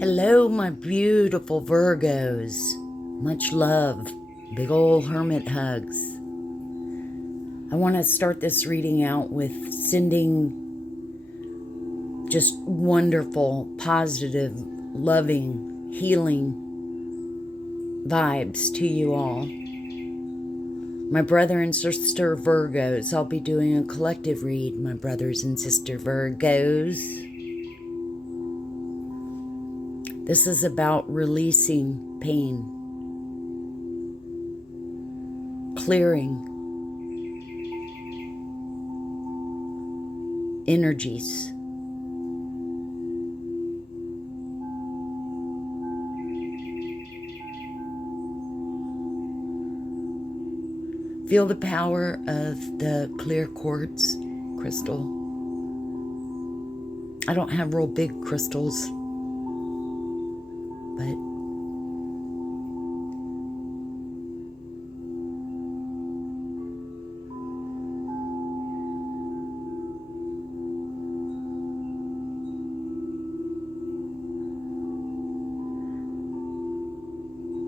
Hello, my beautiful Virgos. Much love. Big ol' hermit hugs. I want to start this reading out with sending just wonderful, positive, loving, healing vibes to you all. My brother and sister Virgos, I'll be doing a collective read, my brothers and sister Virgos. This is about releasing pain, clearing energies, feel the power of the clear quartz crystal. I don't have real big crystals, but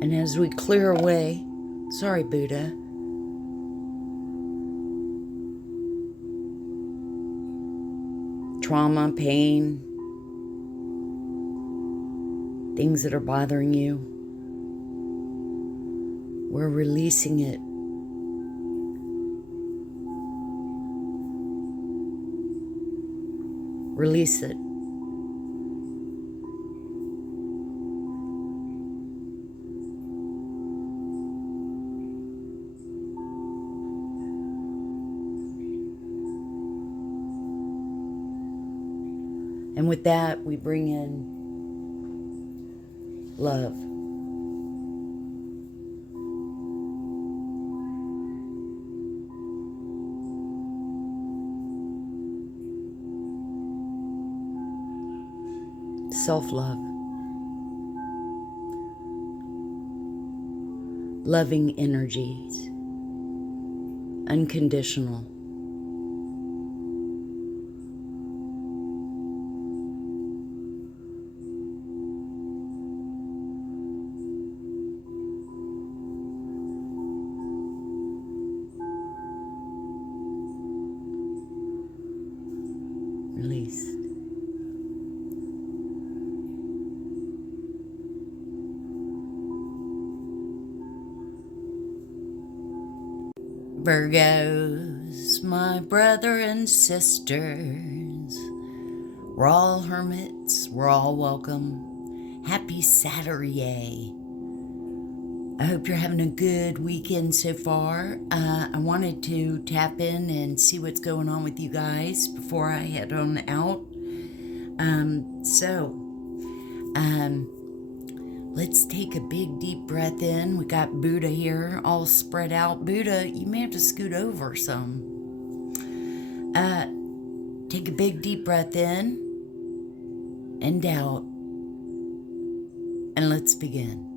and as we clear away, sorry, Buddha, trauma, pain, things that are bothering you, we're releasing it. Release it. And with that, we bring in love. Self-love. Loving energies. Unconditional. Release. Virgos, my brother and sisters, we're all hermits, we're all welcome. Happy Saturday. I hope you're having a good weekend so far. I wanted to tap in and see what's going on with you guys before I head on out. Let's take a big deep breath in. We got Buddha here all spread out. Buddha, you may have to scoot over some. Take a big deep breath in and out. And let's begin.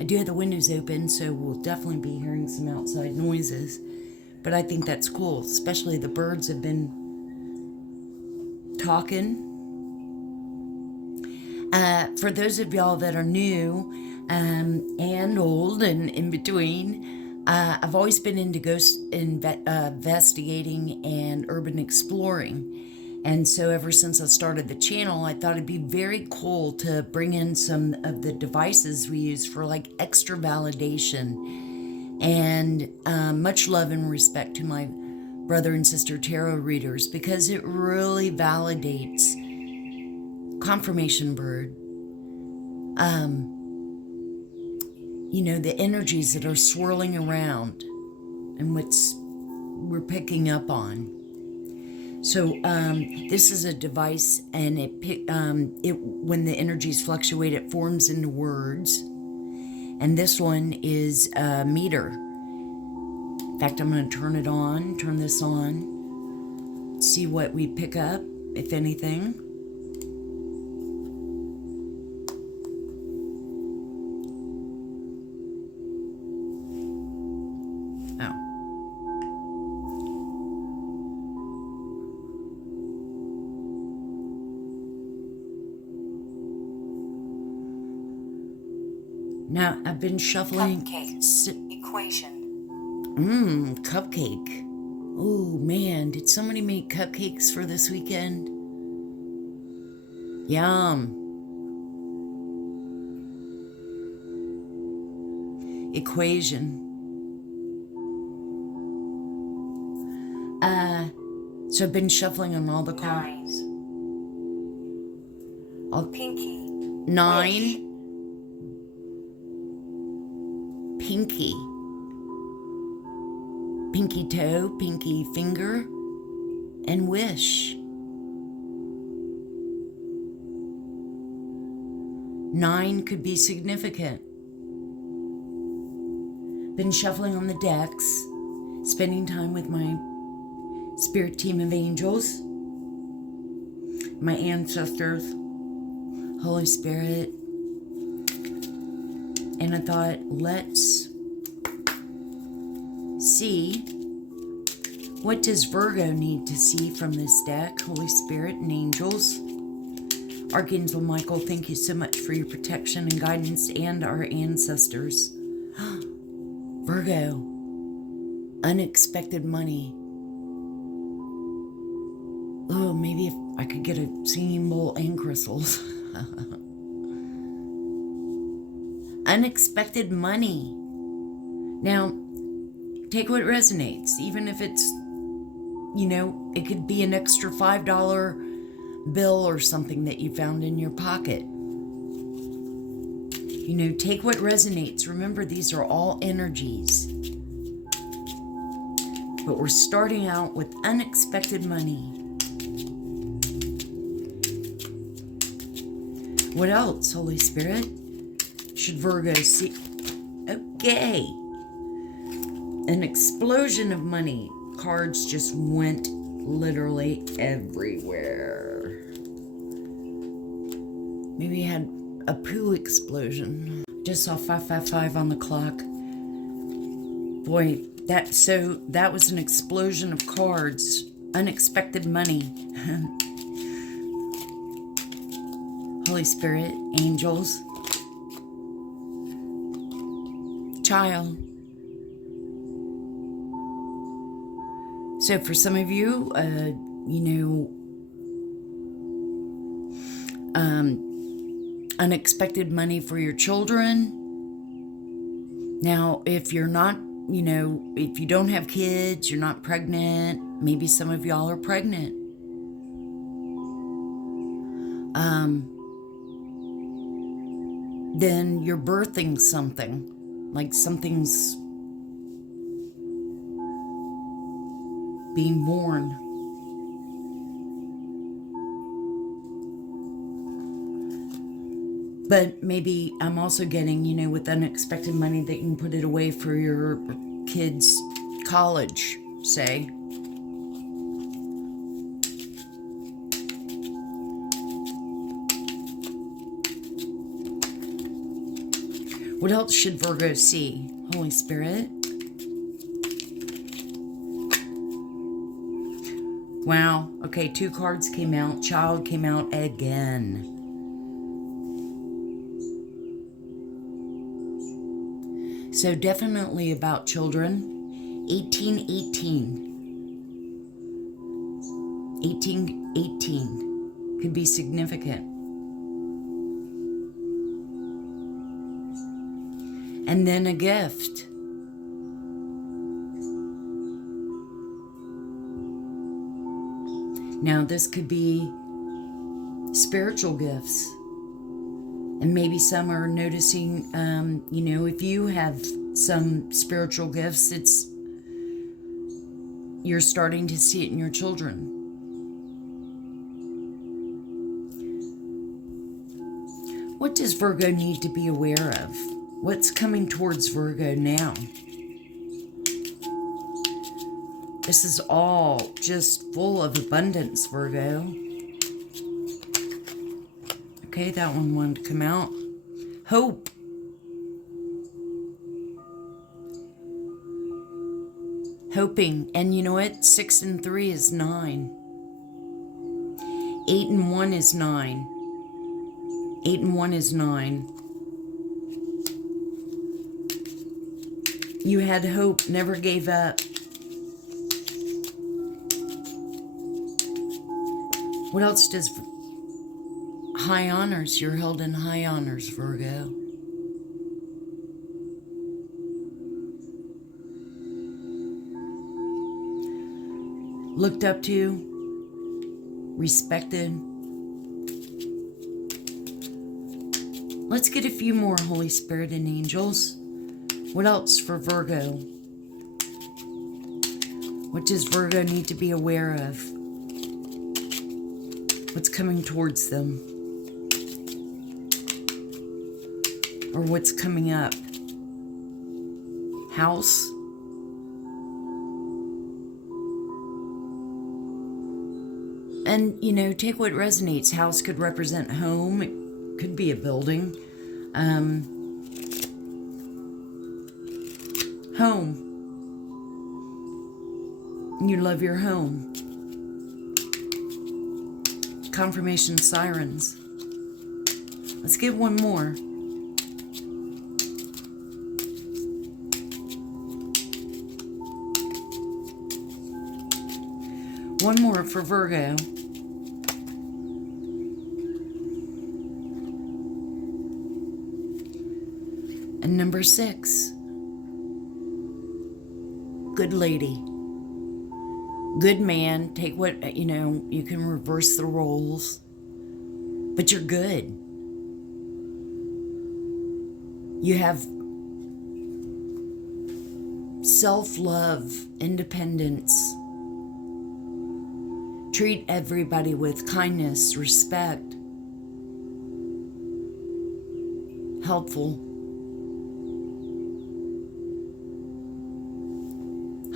I do have the windows open, so we'll definitely be hearing some outside noises. But I think that's cool, especially the birds have been talking. For those of y'all that are new and old and in between, I've always been into ghost investigating and urban exploring. And so ever since I started the channel, I thought it'd be very cool to bring in some of the devices we use for like extra validation. And much love and respect to my brother and sister tarot readers, because it really validates confirmation bird. The energies that are swirling around and what's we're picking up on. So this is a device, and when the energies fluctuate, it forms into words. And this one is a meter. In fact, I'm going to turn this on, see what we pick up. if anything. Oh. Now, I've been shuffling. Cupcake. Equation. Cupcake. Oh, man. Did somebody make cupcakes for this weekend? Yum. Equation. So I've been shuffling on all the cards. Pinky. 9. Wish. Pinky. Pinky toe, pinky finger, and wish. 9 could be significant. Been shuffling on the decks, spending time with my spirit team of angels, my ancestors, Holy Spirit, and I thought, let's see, what does Virgo need to see from this deck? Holy Spirit and angels. Archangel Michael, thank you so much for your protection and guidance, and our ancestors. Virgo, unexpected money. Oh, maybe if I could get a singing bowl and crystals. Unexpected money. Now, take what resonates, even if it's, it could be an extra $5 bill or something that you found in your pocket. Take what resonates. Remember, these are all energies. But we're starting out with unexpected money. What else, Holy Spirit, should Virgo see? Okay. An explosion of money. Cards just went literally everywhere. Maybe you had a poo explosion. Just saw 555 on the clock. Boy, that was an explosion of cards. Unexpected money. Holy Spirit, angels, child. So for some of you, unexpected money for your children. Now, if you're not, if you don't have kids, you're not pregnant, maybe some of y'all are pregnant. Then you're birthing something, like something's being born. But maybe I'm also getting, with unexpected money that you can put it away for your kids' college, say. What else should Virgo see? Holy Spirit. Wow. Okay, 2 cards came out. Child came out again. So definitely about children. 1818. 1818 could be significant. And then a gift. Now this could be spiritual gifts. And maybe some are noticing, if you have some spiritual gifts, you're starting to see it in your children. What does Virgo need to be aware of? What's coming towards Virgo now? This is all just full of abundance, Virgo. Okay, that one wanted to come out. Hope. Hoping. And you know what? 6 and 3 is 9. 8 and 1 is 9. 8 and 1 is 9. You had hope, never gave up. What else does high honors? You're held in high honors, Virgo. Looked up to, respected. Let's get a few more, Holy Spirit and angels. What else for Virgo? What does Virgo need to be aware of? What's coming towards them? Or what's coming up? House? And, you know, take what resonates. House could represent home. It could be a building. Home. You love your home. Confirmation sirens. Let's get one more. One more for Virgo. And number 6. Good lady. Good man. Take what, you know, you can reverse the roles. But you're good. You have self-love, independence. Treat everybody with kindness, respect. Helpful.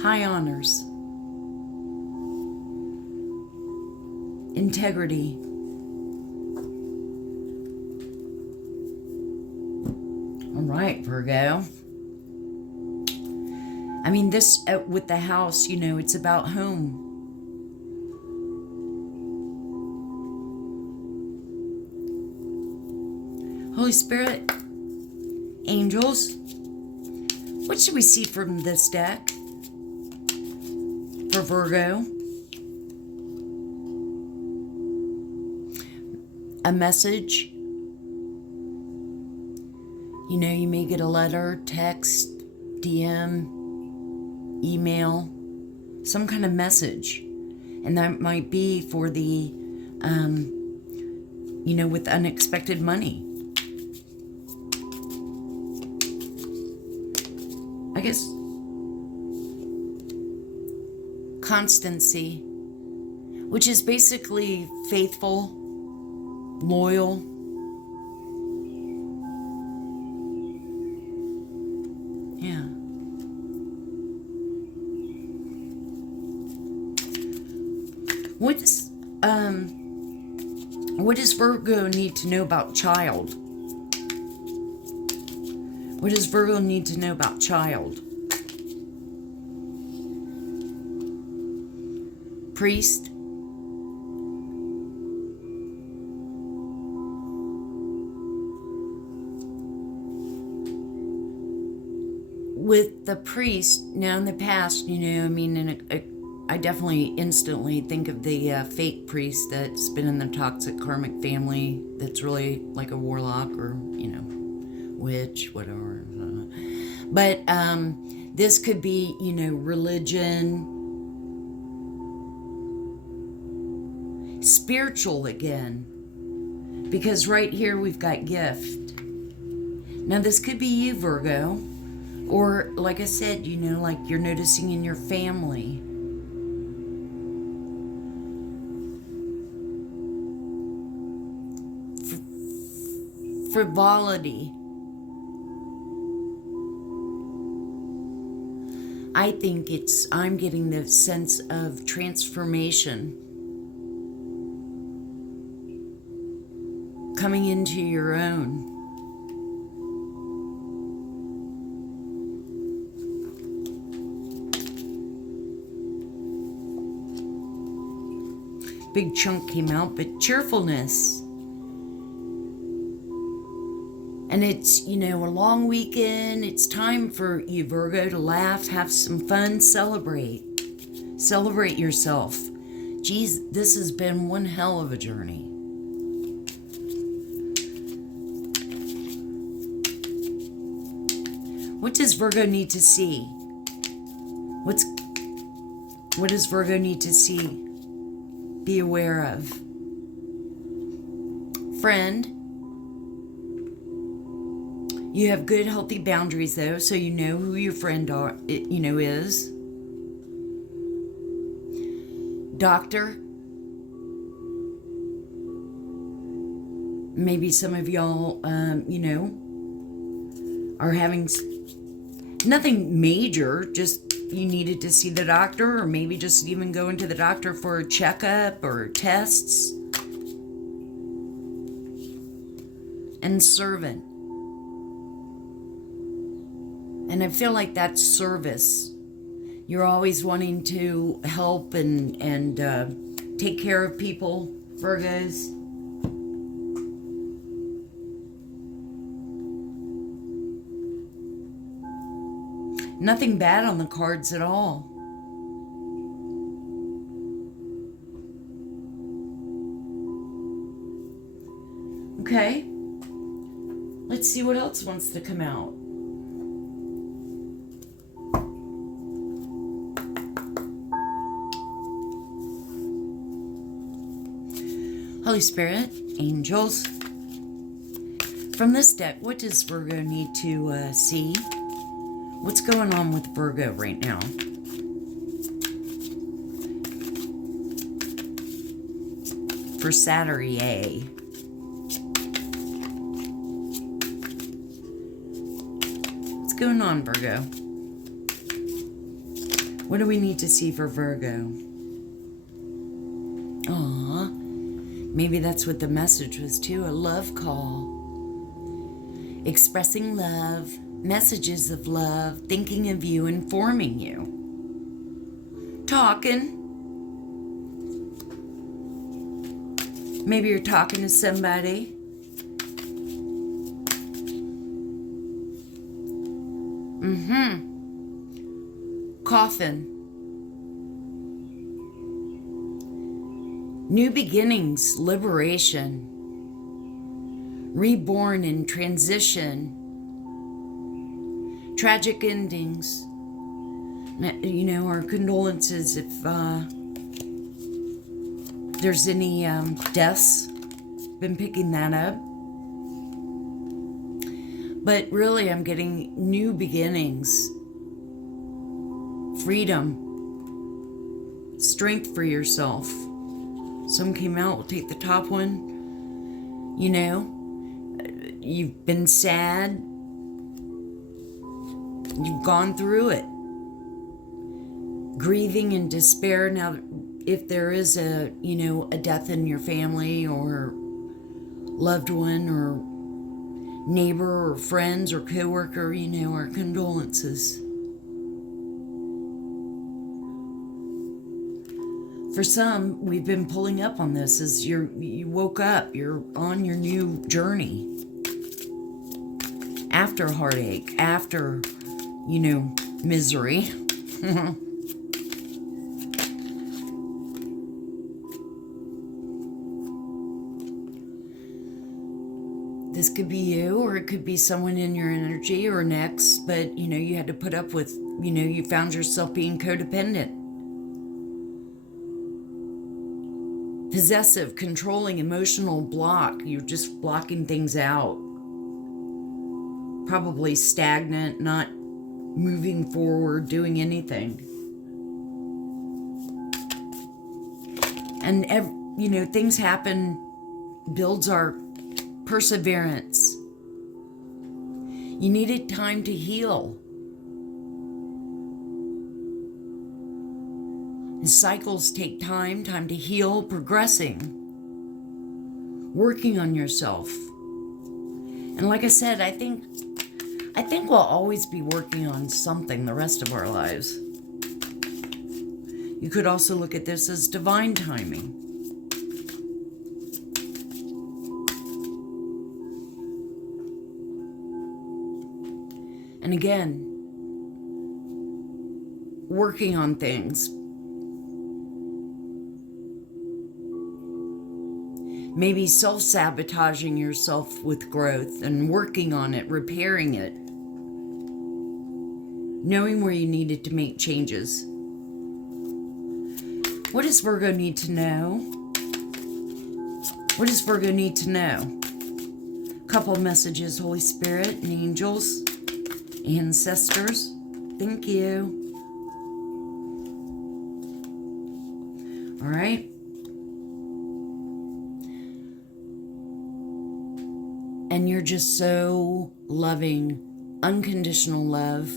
High honors. Integrity. All right, Virgo. I mean, this, with the house, you know, it's about home. Holy Spirit, angels, what should we see from this deck for Virgo? A message. You know, you may get a letter, text, DM, email, some kind of message. And that might be for the, you know, with unexpected money. I guess constancy, which is basically faithful, loyal. Yeah. What does Virgo need to know about child? What does Virgo need to know about child? Priest. With the priest, now in the past, you know, I mean, I definitely instantly think of the fake priest that's been in the toxic karmic family that's really like a warlock or, you know, witch, whatever. But this could be, you know, religion, spiritual again, because right here we've got gift. Now this could be you, Virgo, or like I said, you know, like you're noticing in your family. Frivolity. I think I'm getting the sense of transformation. coming into your own. Big chunk came out, but cheerfulness. And it's, a long weekend. It's time for you, Virgo, to laugh, have some fun, celebrate. Celebrate yourself. Geez, this has been one hell of a journey. What does Virgo need to see? What does Virgo need to see? Be aware of. Friend, you have good, healthy boundaries, though, so you know who your friend is. Doctor, maybe some of y'all, are having nothing major, just you needed to see the doctor, or maybe just even going to the doctor for a checkup or tests. And servant. And I feel like that's service. You're always wanting to help and take care of people, Virgos. Nothing bad on the cards at all. Okay. Let's see what else wants to come out. Holy Spirit, angels. From this deck, what does Virgo need to see? What's going on with Virgo right now? For Saturday. What's going on, Virgo? What do we need to see for Virgo? Aww. Maybe that's what the message was too, a love call. Expressing love. Messages of love, thinking of you, informing you. Talking. Maybe you're talking to somebody. Coffin. New beginnings, liberation. Reborn and transition. Tragic endings. Our condolences if there's any deaths. Been picking that up. But really, I'm getting new beginnings. Freedom. Strength for yourself. Some came out, we'll take the top one. You've been sad. You've gone through it. Grieving and despair. Now, if there is a death in your family or loved one or neighbor or friends or coworker, our condolences. For some, we've been pulling up on this as you woke up, you're on your new journey. After heartache, after misery. This could be you, or it could be someone in your energy or next, but you had to put up with, you found yourself being codependent. Possessive, controlling, emotional block. You're just blocking things out. Probably stagnant, not moving forward, doing anything. And, things happen, builds our perseverance. You needed time to heal. And cycles take time to heal, progressing. working on yourself. And like I said, I think we'll always be working on something the rest of our lives. You could also look at this as divine timing. And again, working on things. Maybe self-sabotaging yourself with growth and working on it, repairing it. Knowing where you needed to make changes. What does Virgo need to know? What does Virgo need to know? Couple messages, Holy Spirit and angels, ancestors. Thank you. All right. And you're just so loving, unconditional love.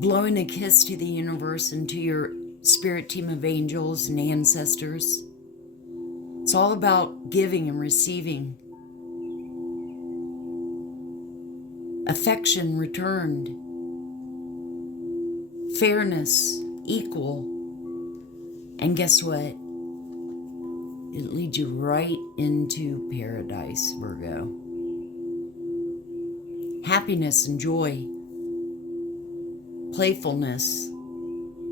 Blowing a kiss to the universe and to your spirit team of angels and ancestors. It's all about giving and receiving. Affection returned. Fairness, equal. And guess what? It leads you right into paradise, Virgo. Happiness and joy. Playfulness.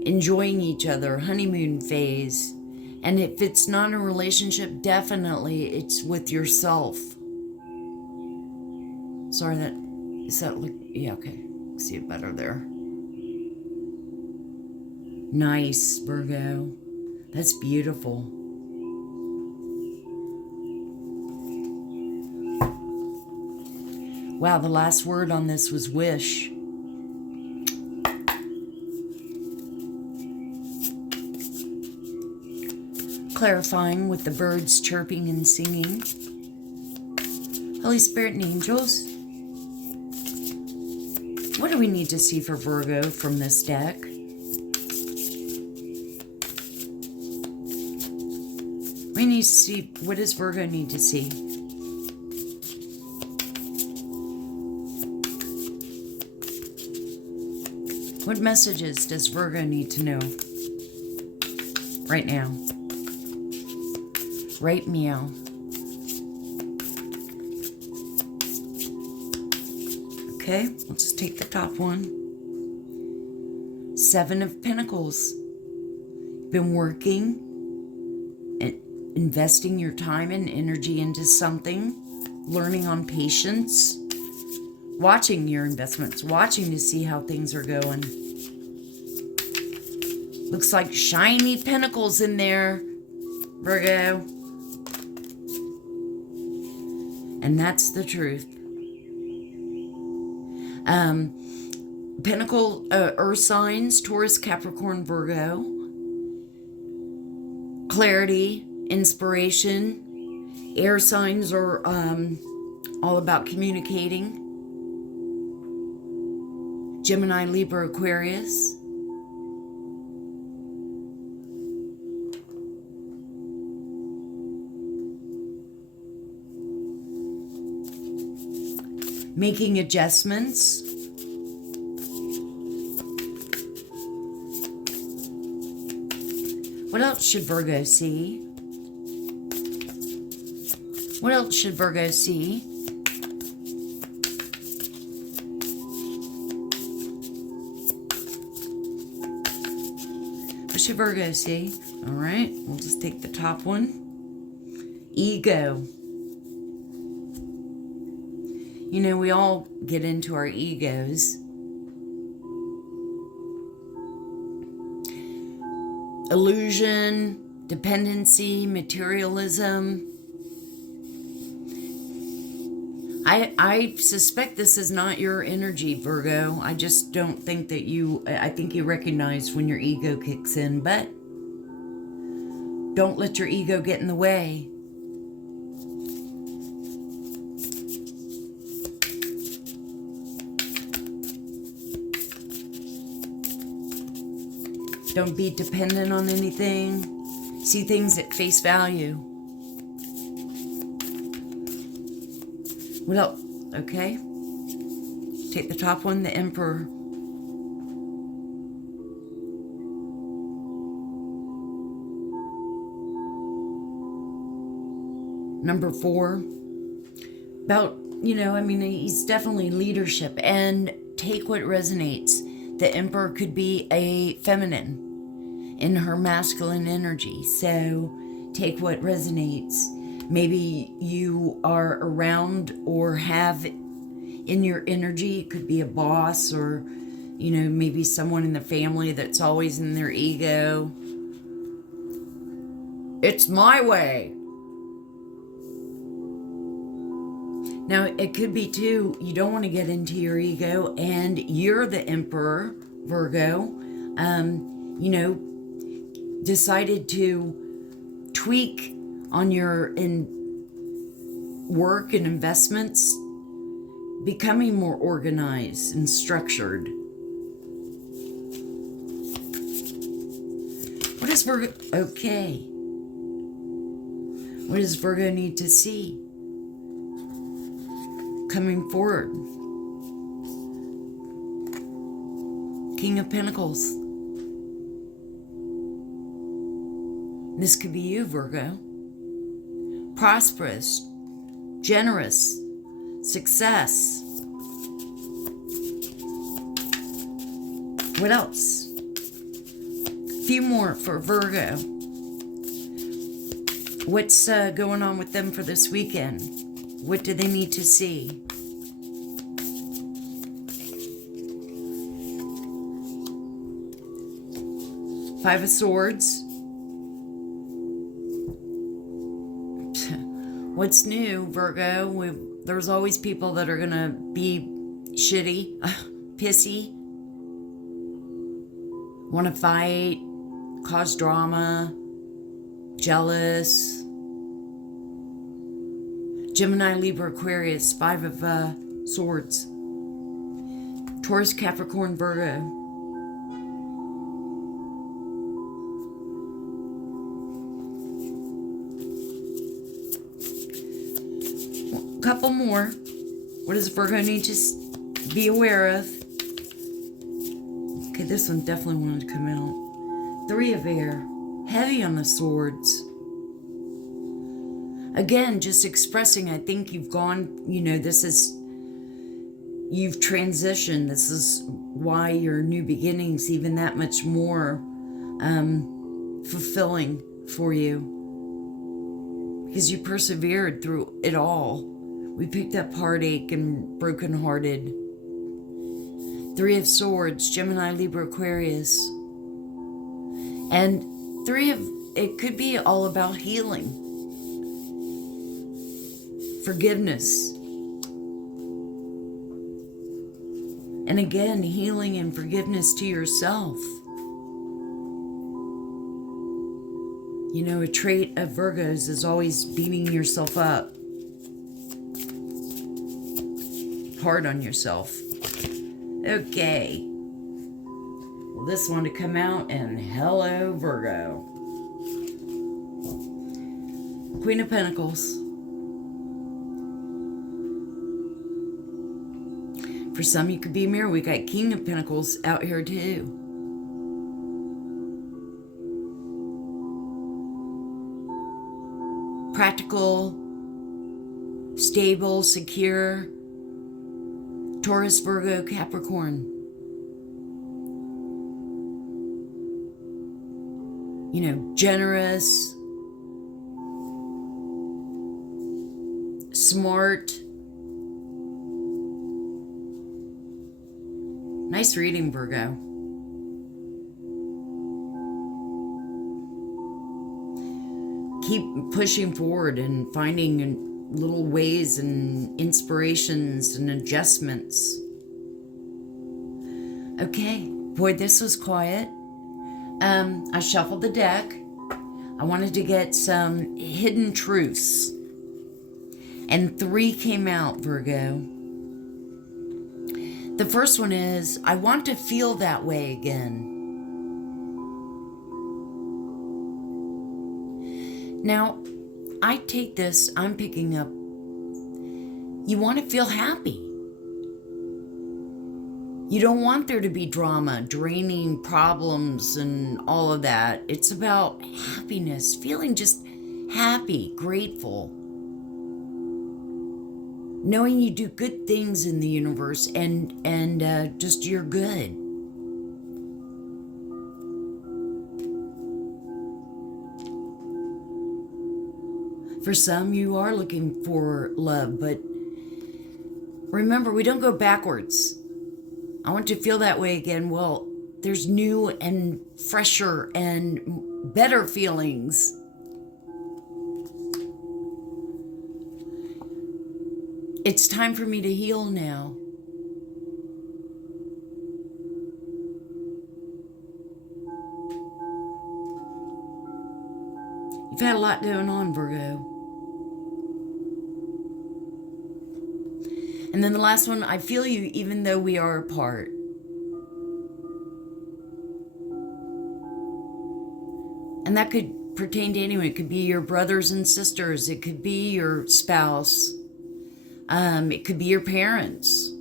Enjoying each other, honeymoon phase. And if it's not a relationship, definitely it's with yourself. Sorry, yeah, okay. See it better there. Nice, Virgo. That's beautiful. Wow, the last word on this was wish. Clarifying with the birds chirping and singing. Holy Spirit and angels, what do we need to see for Virgo from this deck? We need to see, what does Virgo need to see? What messages does Virgo need to know right now? Right meow. Okay, let's take the top one. 7 of Pentacles. Been working and investing your time and energy into something, learning on patience, watching your investments, watching to see how things are going. Looks like shiny pentacles in there, Virgo. And that's the truth. Pentacle, earth signs, Taurus, Capricorn, Virgo. Clarity, inspiration. Air signs are all about communicating. Gemini, Libra, Aquarius. Making adjustments. What else should Virgo see? What else should Virgo see? What should Virgo see? All right, we'll just take the top one. Ego. You know, we all get into our egos. Illusion, dependency, materialism. I suspect this is not your energy, Virgo. I just don't think that I think you recognize when your ego kicks in, but don't let your ego get in the way. Don't be dependent on anything. See things at face value. What else? Okay. Take the top one, the Emperor. Number 4. About, he's definitely leadership. And take what resonates. The Emperor could be a feminine in her masculine energy. So take what resonates. Maybe you are around or have in your energy, it could be a boss or, maybe someone in the family that's always in their ego. It's my way. Now, it could be too, you don't want to get into your ego and you're the Emperor, Virgo, decided to tweak on your work and investments, becoming more organized and structured. What does Virgo, okay. What does Virgo need to see coming forward? King of Pentacles. This could be you, Virgo. Prosperous, generous, success. What else? A few more for Virgo. What's going on with them for this weekend? What do they need to see? Five of Swords. What's new, Virgo? There's always people that are going to be shitty, pissy, want to fight, cause drama, jealous. Gemini, Libra, Aquarius, Five of Swords. Taurus, Capricorn, Virgo. Couple more. What does Virgo need to be aware of? Okay, this one definitely wanted to come out. Three of Air. Heavy on the swords. Again, just expressing, I think you've gone, you've transitioned. This is why your new beginnings even that much more fulfilling for you. Because you persevered through it all. We picked up heartache and brokenhearted. Three of Swords, Gemini, Libra, Aquarius. And it could be all about healing. Forgiveness. And again, healing and forgiveness to yourself. A trait of Virgos is always beating yourself up. Hard on yourself. Okay. Well, this one to come out, and hello, Virgo. Queen of Pentacles. For some, you could be a mirror. We got King of Pentacles out here too. Practical, stable, secure. Taurus, Virgo, Capricorn. Generous, smart. Nice reading, Virgo. Keep pushing forward and finding little ways and inspirations and adjustments. Okay, boy, this was quiet. I shuffled the deck. I wanted to get some hidden truths. And 3 came out, Virgo. The first one is, I want to feel that way again. Now, I take this, I'm picking up, you want to feel happy. You don't want there to be drama, draining problems, and all of that. It's about happiness, feeling just happy, grateful. Knowing you do good things in the universe and just you're good. For some, you are looking for love, but remember, we don't go backwards. I want you to feel that way again. Well, there's new and fresher and better feelings. It's time for me to heal now. You've had a lot going on, Virgo. And then the last one, I feel you even though we are apart. And that could pertain to anyone. It could be your brothers and sisters. It could be your spouse. It could be your parents.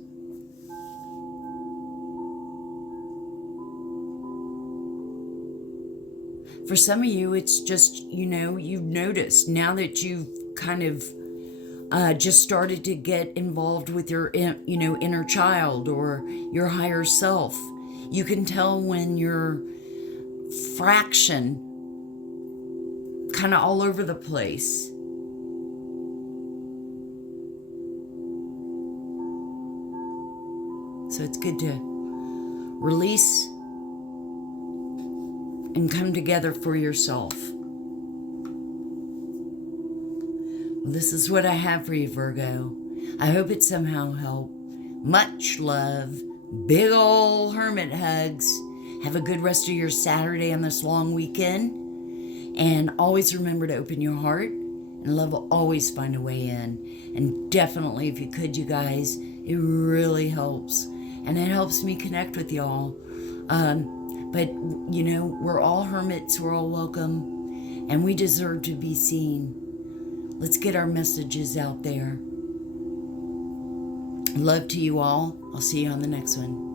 For some of you, it's just, you've noticed now that you've kind of just started to get involved with your, inner child or your higher self. You can tell when your fraction kind of all over the place. So it's good to release and come together for yourself. Well, this is what I have for you, Virgo. I hope it somehow helped. Much love. Big ol' hermit hugs. Have a good rest of your Saturday on this long weekend. And always remember to open your heart, and love will always find a way in. And definitely, if you could, you guys, it really helps. And it helps me connect with y'all. But, we're all hermits, we're all welcome, and we deserve to be seen. Let's get our messages out there. Love to you all. I'll see you on the next one.